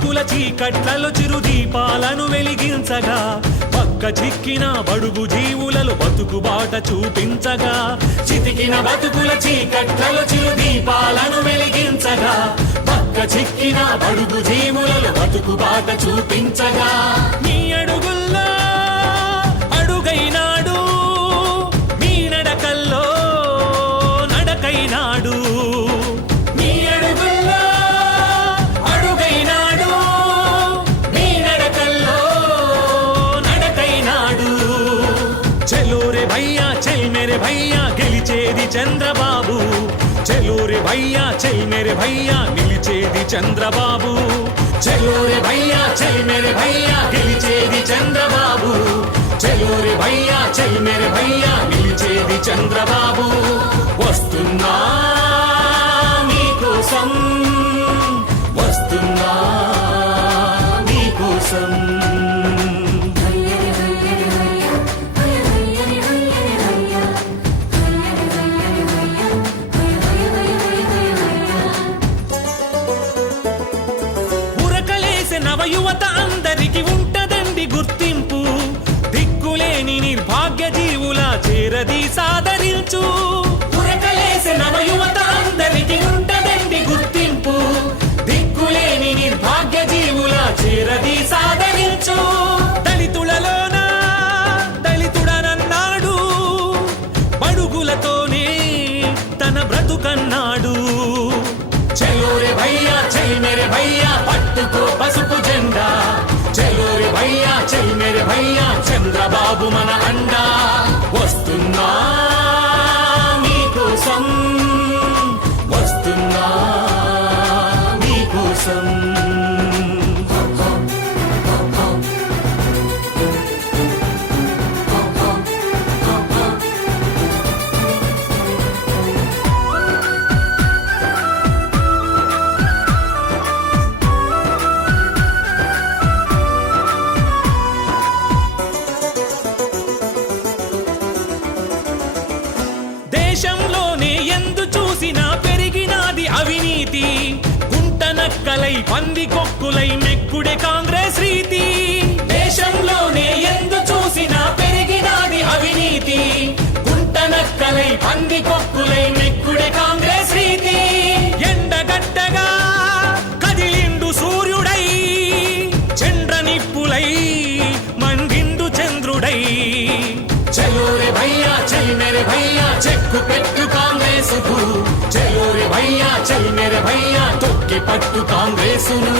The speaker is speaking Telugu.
బతుకుల చీకట్లలో చిరు దీపాలను వెలిగించగా పక్క చిక్కిన బడుగు జీవులలో బతుకు బాట చూపించగా చితికిన బతుకుల చీకట్లలో చిరు దీపాలను వెలిగించగా పక్క చిక్కిన బడుగు జీవులలో బతుకు బాట చూపించగా నీ అడుగుల్లో అడుగైనాడు నీ నడకల్లో నడకైనాడు నీ అడుగుల్లో అడుగైనాడు నీ నడకల్లో నడకైనాడు చలో రే భయ్యా చల్ మేరే భయ్యా గెలిచేది చంద్రబాబు చలో రే భయ్యా చల్ మేరే భయ్యా నిలిచేది చంద్రబాబు చలో రే భయ్యా చల్ మేరే భయ్యా గెలిచేది చంద్రబాబు చలో రే భయ్యా చల్ మేరే భయ్యా నిలిచేది చంద్రబాబు వస్తున్నా మీకోసం వస్తున్నా మీకోసం నవయువత అందరికి ఉంటదండి గుర్తింపు దిక్కులేని నిర్భాగ్య జీవుల చేరది సాదరించు పురకలేసే నవయువత అందరికి ఉంటదండి గుర్తింపు దిక్కులేని నిర్భాగ్య జీవుల చేరది సాదరించు దళితులలోన దళితుడనన్నాడు బడుగులతోనే తన బ్రతుకన్నాడు చలో రే భయ్యా చల్ మేరే భయ్యా పట్టుకో పసుపు జెండా చలో రే భయ్యా చల్ మేరే భయ్యా చంద్రబాబు మన అండా వస్తున్నా మీకోసం వస్తున్నా మీకోసం దేశంలోనే ఎందు చూసినా పెరిగినాది అవినీతి గుంటనక్కలై పంది కొక్కులై మెక్కుడే కాంగ్రెస్ రీతి దేశంలోనే ఎందు చూసినా పెరిగినాది అవినీతి గుంటనక్కలై పంది కొక్కులై మెక్కుడే కాంగ్రెస్ రీతి ఎండగడ్డగా కదిలిండు సూర్యుడై చంద్ర నిప్పులై మండిండు చంద్రుడై చలో రే భయ్యా చల్ మేరే భయ్యా చెక్కు పెట్టు కాంగ్రెసుకు చలో రే భయ్యా చల్ మేరే భయ్యా తొక్కి పట్టు కాంగ్రెసును